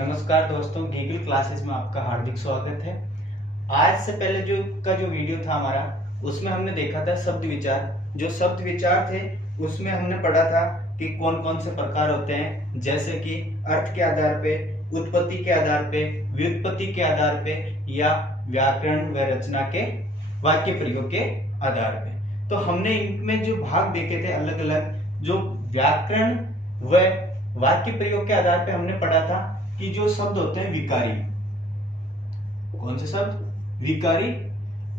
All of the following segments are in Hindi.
नमस्कार दोस्तों, गीगल क्लासेस में आपका हार्दिक स्वागत है। आज से पहले जो वीडियो था हमारा, उसमें हमने देखा था शब्द विचार। जो शब्द विचार थे उसमें हमने पढ़ा था कि कौन कौन से प्रकार होते हैं, जैसे कि अर्थ के आधार पे, उत्पत्ति के आधार पे, व्युत्पत्ति के आधार पे या व्याकरण व रचना के वाक्य प्रयोग के आधार पे। तो हमने इनमें जो भाग देखे थे अलग अलग, जो व्याकरण व वाक्य प्रयोग के आधार पे हमने पढ़ा था कि जो शब्द होते हैं विकारी। कौन से शब्द? विकारी।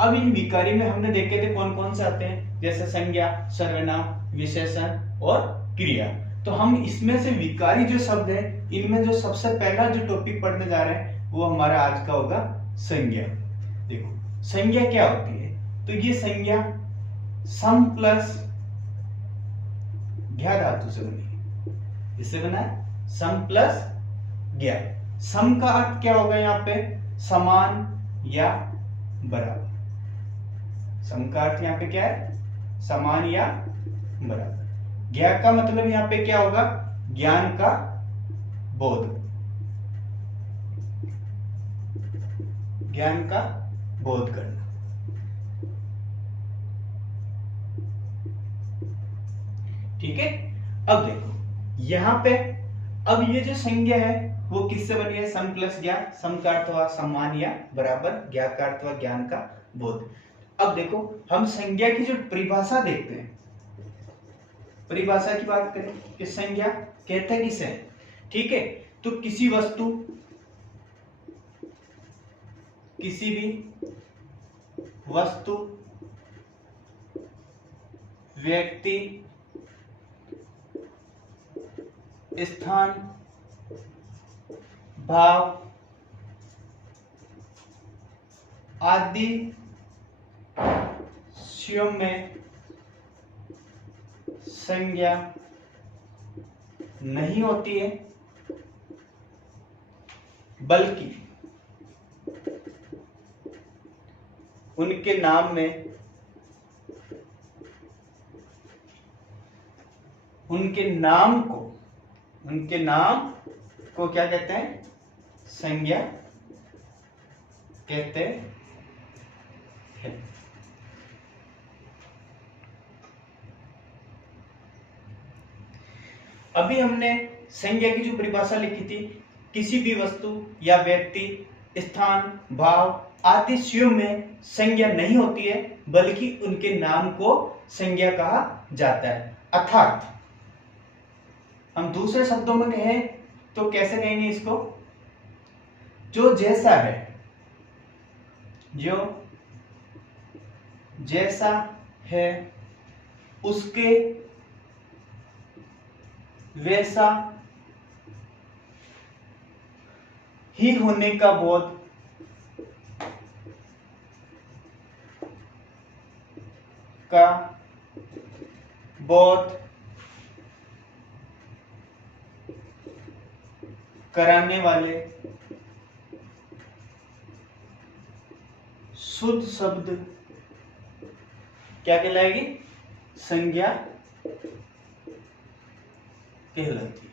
अब इन विकारी में हमने देखे थे कौन कौन से आते हैं, जैसे संज्ञा, सर्वनाम, विशेषण और क्रिया। तो हम इसमें से विकारी जो शब्द है, इनमें जो सबसे पहला जो टॉपिक पढ़ने जा रहे हैं वो हमारा आज का होगा संज्ञा। देखो संज्ञा क्या होती है, तो ये संज्ञा सम प्लस ज्ञा धातु से बनी है। इससे बना है सम प्लस ज्ञा। सम का अर्थ क्या होगा यहाँ पे? समान या बराबर। सम का अर्थ यहाँ पे क्या है? समान या बराबर। ज्ञा का मतलब यहाँ पे क्या होगा? ज्ञान का बोध, ज्ञान का बोध करना। ठीक है। अब देखो यहां पे, अब ये जो संज्ञा है वो किससे बनी है? सम प्लस ज्ञा। सम का अर्थ हुआ सम्मान या बराबर, ज्ञा का अर्थ हुआ ज्ञान का बोध। अब देखो हम संज्ञा की जो परिभाषा देखते हैं, परिभाषा की बात करें कि संज्ञा कहते हैं किसे? ठीक है, तो किसी वस्तु, किसी भी वस्तु, व्यक्ति, स्थान, भाव आदि स्वयं में संज्ञा नहीं होती है, बल्कि उनके नाम में, उनके नाम को क्या कहते हैं? संज्ञा कहते हैं। अभी हमने संज्ञा की जो परिभाषा लिखी थी, किसी भी वस्तु या व्यक्ति, स्थान, भाव आदि स्वयं में संज्ञा नहीं होती है, बल्कि उनके नाम को संज्ञा कहा जाता है। अर्थात हम दूसरे शब्दों में कहें तो कैसे कहेंगे इसको? जो जैसा है, जो जैसा है उसके वैसा ही होने का बोध कराने वाले शुद्ध शब्द क्या कहलाएगी? संज्ञा कहलाती।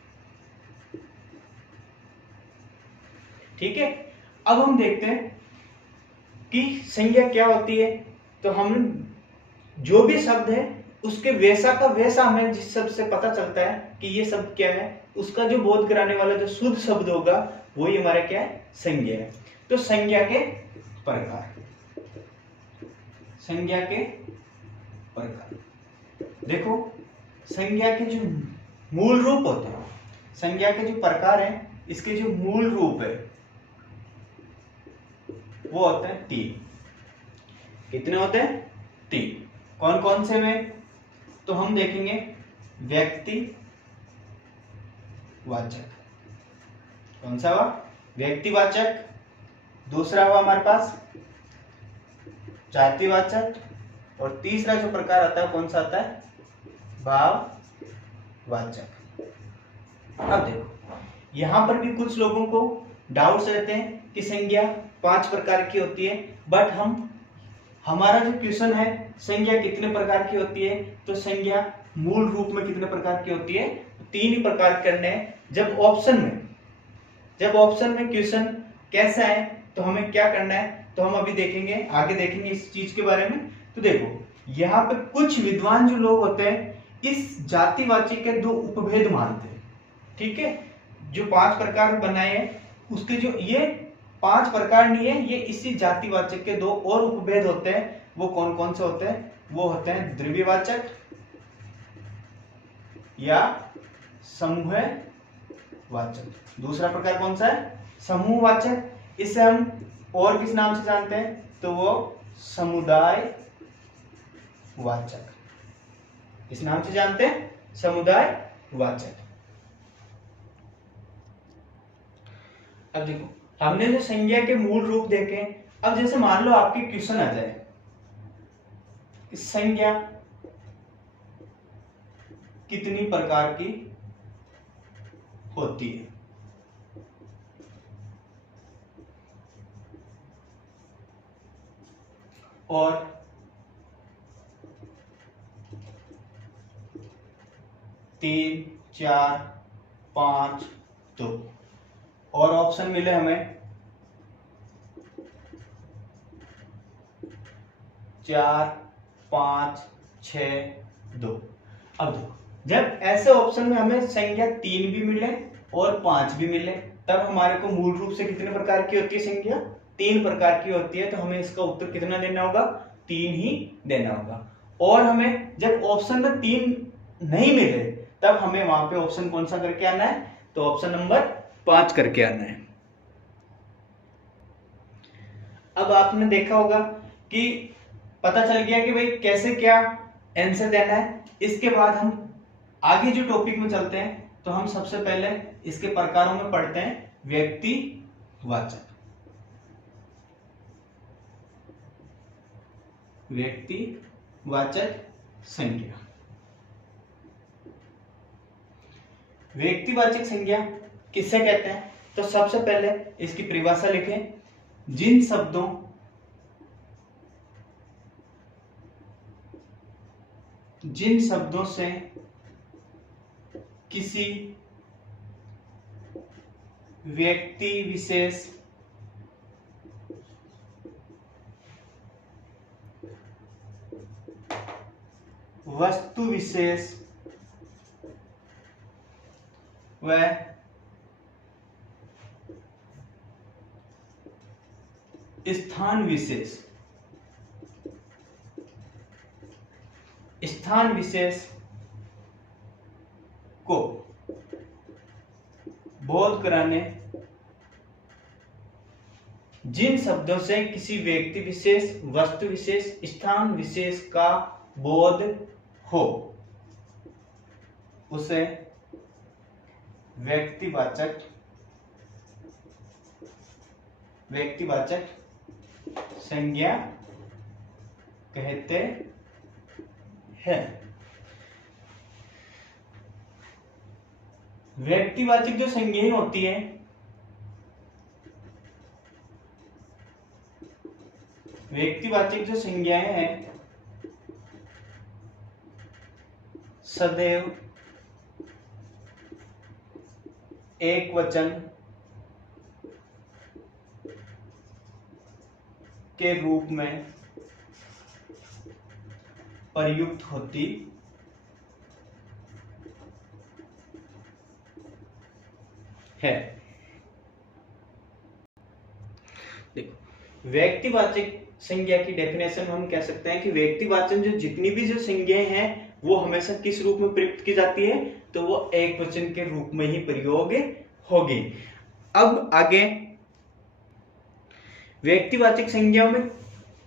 ठीक है। अब हम देखते हैं कि संज्ञा क्या होती है। तो हम जो भी शब्द है उसके वैसा का वैसा हमें जिस शब्द से पता चलता है कि ये शब्द क्या है, उसका जो बोध कराने वाला जो शुद्ध शब्द होगा वही हमारा क्या है? संज्ञा है। तो संज्ञा के प्रकार, संज्ञा के प्रकार देखो, संज्ञा के जो मूल रूप होते हैं, संज्ञा के जो प्रकार हैं, इसके जो मूल रूप है वो होते हैं 3। कितने होते हैं? 3। कौन कौन से में? तो हम देखेंगे व्यक्ति वाचक। कौन सा हुआ? व्यक्तिवाचक। दूसरा हुआ हमारे पास जातिवाचक, और तीसरा जो प्रकार आता है कौन सा आता है? भाववाचक। अब देखो यहां पर भी कुछ लोगों को डाउट्स रहते हैं कि संज्ञा 5 प्रकार की होती है, बट हमारा जो क्वेश्चन है संज्ञा कितने प्रकार की होती है, तो संज्ञा मूल रूप में कितने प्रकार की होती है? 3 ही प्रकार करने हैं। जब ऑप्शन में जब ऑप्शन में क्वेश्चन कैसा है तो हमें क्या करना है, तो हम अभी देखेंगे, आगे देखेंगे इस चीज के बारे में। तो देखो यहाँ पे कुछ विद्वान जो लोग होते हैं इस जातिवाचक के दो उपभेद मानते हैं, ठीक है। जो 5 प्रकार बनाए हैं उसके जो ये 5 प्रकार नहीं है, ये इसी जातिवाचक के दो और उपभेद होते हैं। वो कौन कौन से होते हैं? वो होते हैं द्रव्यवाचक या समूहवाचक। दूसरा प्रकार कौन सा है? समूहवाचक। इसे हम और किस नाम से जानते हैं? तो वो समुदायवाचक, इस नाम से जानते हैं, समुदायवाचक। अब देखो हमने जो संज्ञा के मूल रूप देखे। अब जैसे मान लो आपके क्वेश्चन आ जाए, संज्ञा कितनी प्रकार की होती है? और 3, 4, 5, 2 और ऑप्शन मिले हमें 4, 5, 6, 2। अब देखो जब ऐसे ऑप्शन में हमें संख्या 3 भी मिले और 5 भी मिले, तब हमारे को मूल रूप से कितने प्रकार की होती है संख्या? 3 प्रकार की होती है। तो हमें इसका उत्तर कितना देना होगा? 3 ही देना होगा। और हमें जब ऑप्शन में 3 नहीं मिले तब हमें वहां पे ऑप्शन कौन सा करके आना है? तो ऑप्शन नंबर 5 करके आना है। अब आपने देखा होगा कि पता चल गया कि भाई कैसे क्या आंसर देना है। इसके बाद हम आगे जो टॉपिक में चलते हैं, तो हम सबसे पहले इसके प्रकारों में पढ़ते हैं व्यक्तिवाचक। व्यक्तिवाचक संज्ञा। व्यक्तिवाचक संज्ञा किससे कहते हैं? तो सबसे पहले इसकी परिभाषा लिखें। जिन शब्दों से किसी व्यक्ति विशेष वस्तु विशेष व स्थान विशेष को बोध कराने, जिन शब्दों से किसी व्यक्ति विशेष, वस्तु विशेष, स्थान विशेष का बोध हो उसे व्यक्तिवाचक संज्ञा कहते हैं। व्यक्तिवाचक जो संज्ञाएं होती है, व्यक्तिवाचक जो संज्ञाएं हैं सदैव एक वचन के रूप में प्रयुक्त होती है। देखो व्यक्तिवाचक संज्ञा की डेफिनेशन हम कह सकते हैं कि व्यक्तिवाचक जो जितनी भी जो संज्ञाएं हैं वो हमेशा किस रूप में प्रयुक्त की जाती है? तो वो एक वचन के रूप में ही प्रयोग होगी। अब आगे व्यक्तिवाचक संज्ञाओं में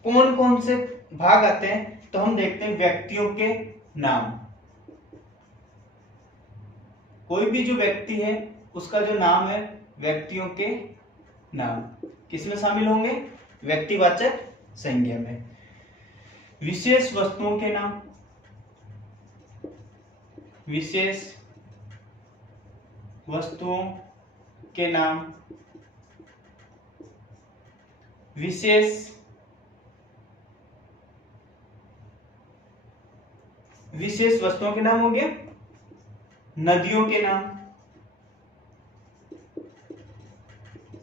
कौन कौन से भाग आते हैं, तो हम देखते हैं व्यक्तियों के नाम। कोई भी जो व्यक्ति है उसका जो नाम है, व्यक्तियों के नाम किसमें शामिल होंगे? व्यक्तिवाचक संज्ञा में। विशेष वस्तुओं के नाम, विशेष वस्तुओं के नाम, विशेष वस्तुओं के नाम हो गया। नदियों के नाम,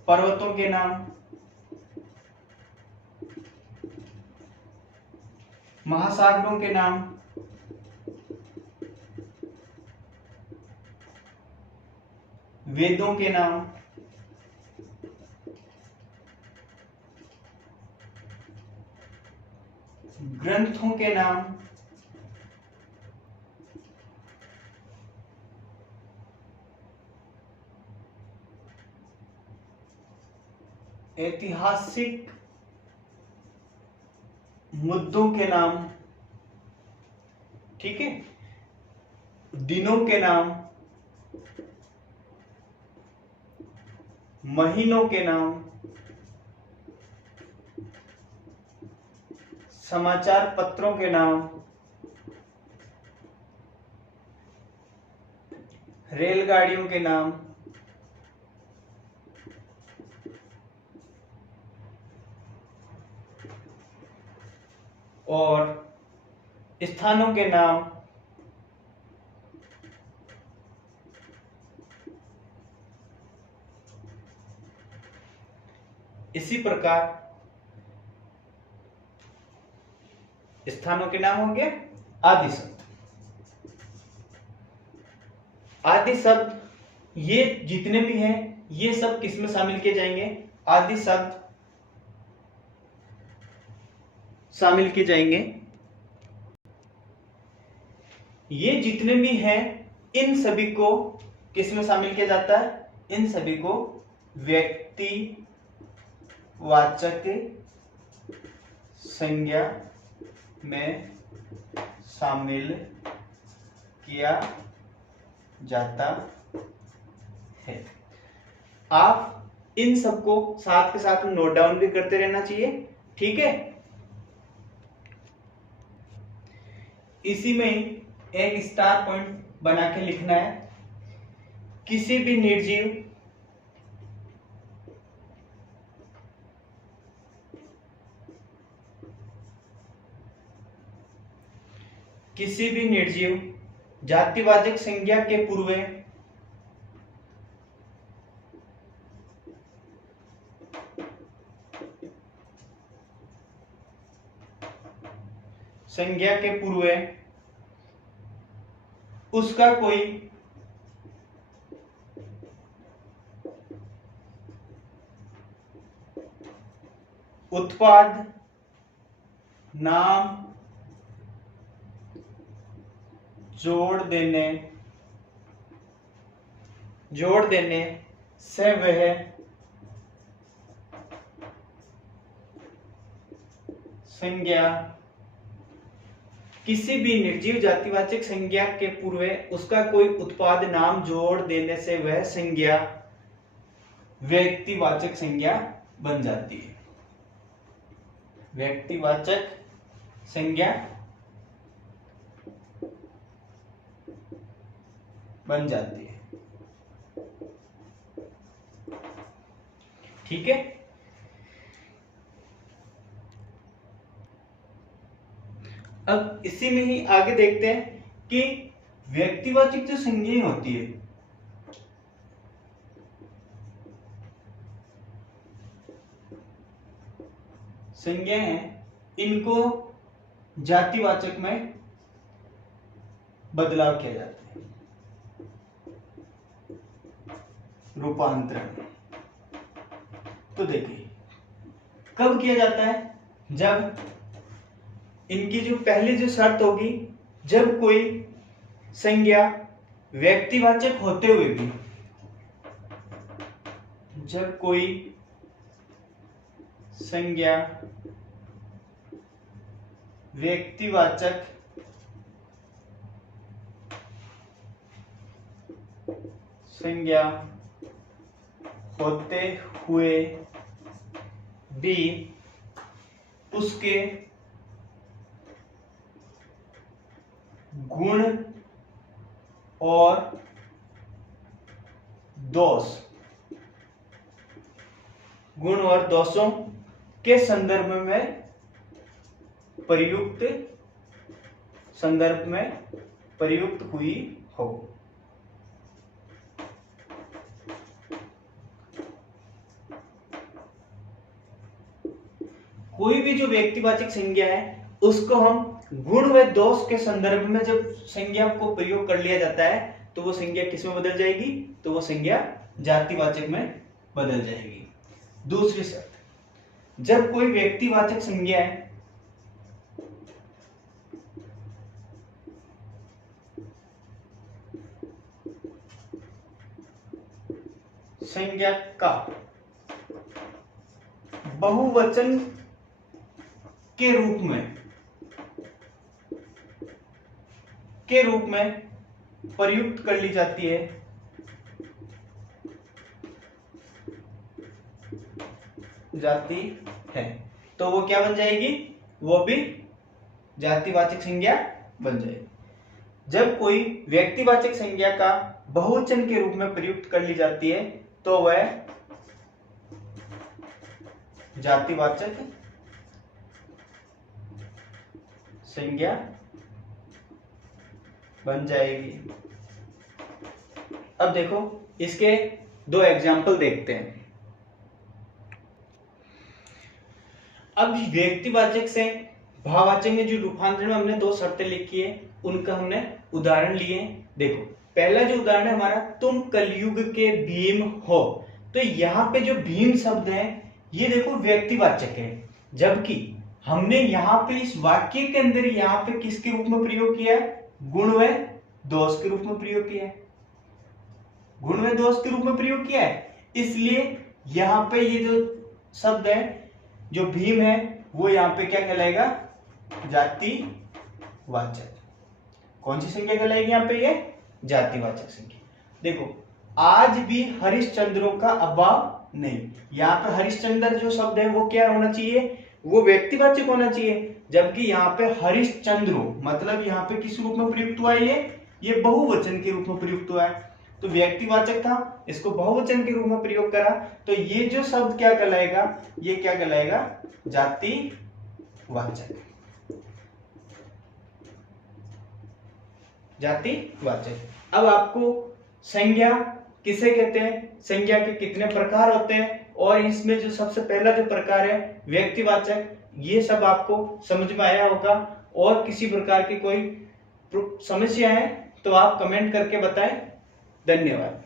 पर्वतों के नाम, महासागरों के नाम, वेदों के नाम, ग्रंथों के नाम, ऐतिहासिक मुद्दों के नाम, ठीक है, दिनों के नाम, महीनों के नाम, समाचार पत्रों के नाम, रेलगाड़ियों के नाम, और स्थानों के नाम, इसी प्रकार स्थानों के नाम हो गए आदि शब्द। आदि शब्द ये जितने भी हैं ये सब किस में शामिल किए जाएंगे? आदि शब्द शामिल किए जाएंगे। ये जितने भी हैं इन सभी को किस में शामिल किया जाता है? इन सभी को व्यक्तिवाचक संज्ञा में शामिल किया जाता है। आप इन सबको साथ के साथ नोट डाउन भी करते रहना चाहिए, ठीक है। इसी में एक स्टार पॉइंट बना के लिखना है। किसी भी निर्जीव जातिवाचक संज्ञा के पूर्व उसका कोई उत्पाद, नाम जोड़ देने से वह संज्ञा किसी भी निर्जीव जातिवाचक संज्ञा के पूर्व उसका कोई उत्पाद नाम जोड़ देने से वह संज्ञा व्यक्तिवाचक संज्ञा बन जाती है। व्यक्तिवाचक संज्ञा बन जाती है, ठीक है। अब इसी में ही आगे देखते हैं कि व्यक्तिवाचक जो संज्ञाएं होती है संज्ञाएं हैं इनको जातिवाचक में बदलाव किया जाता है, रूपांतरण। तो देखिए कब किया जाता है? जब इनकी जो पहली जो शर्त होगी, जब कोई संज्ञा व्यक्तिवाचक होते हुए भी, जब कोई संज्ञा व्यक्तिवाचक संज्ञा होते हुए भी उसके गुण और दोषों के संदर्भ में प्रयुक्त हुई हो। कोई भी जो व्यक्तिवाचक संज्ञा है उसको हम गुण व दोष के संदर्भ में जब संज्ञा को प्रयोग कर लिया जाता है तो वो संज्ञा किसमें बदल जाएगी, तो वो संज्ञा जातिवाचक में बदल जाएगी। दूसरी शर्त, जब कोई व्यक्तिवाचक संज्ञा है संज्ञा का बहुवचन के रूप में प्रयुक्त कर ली जाती है जाती है तो वो क्या बन जाएगी, वो भी जातिवाचक संज्ञा बन जाएगी। जब कोई व्यक्तिवाचक संज्ञा का बहुवचन के रूप में प्रयुक्त कर ली जाती है तो वह जातिवाचक संज्ञा बन जाएगी। अब देखो इसके दो एग्जाम्पल देखते हैं। अब व्यक्तिवाचक से भाववाचक में जो रूपांतरण में हमने दो शर्तें लिखी है उनका हमने उदाहरण लिए। देखो पहला जो उदाहरण है हमारा, तुम कलयुग के भीम हो, तो यहाँ पे जो भीम शब्द है ये देखो व्यक्तिवाचक है, जबकि हमने यहाँ पे इस वाक्य के अंदर यहाँ पे किसके रूप में प्रयोग किया है, गुण व दोष के रूप में प्रयोग किया है, गुण व दोष के रूप में प्रयोग किया है। इसलिए यहाँ पे ये जो शब्द है जो भीम है वो यहाँ पे क्या कहलाएगा, जातिवाचक। कौन सी संज्ञा कहलाएगी यहाँ पे, ये जातिवाचक संज्ञा। देखो आज भी हरिश्चंद्रों का अभाव नहीं, यहाँ पे हरिश्चंद्र जो शब्द है वो क्या होना चाहिए, वो व्यक्तिवाचक होना चाहिए, जबकि यहाँ पे हरिश्चंद्रों मतलब यहाँ पे किस रूप में प्रयुक्त हुआ है, ये बहुवचन के रूप में प्रयुक्त हुआ है। तो व्यक्तिवाचक था, इसको बहुवचन के रूप में प्रयोग करा, तो ये जो शब्द क्या कहलाएगा, ये क्या कहलाएगा, जातिवाचक। जातिवाचक। अब आपको संज्ञा किसे कहते हैं, संज्ञा के कितने प्रकार होते हैं, और इसमें जो सबसे पहला जो प्रकार है व्यक्तिवाचक, ये सब आपको समझ में आया होगा। और किसी प्रकार की कोई समस्या है तो आप कमेंट करके बताएं। धन्यवाद।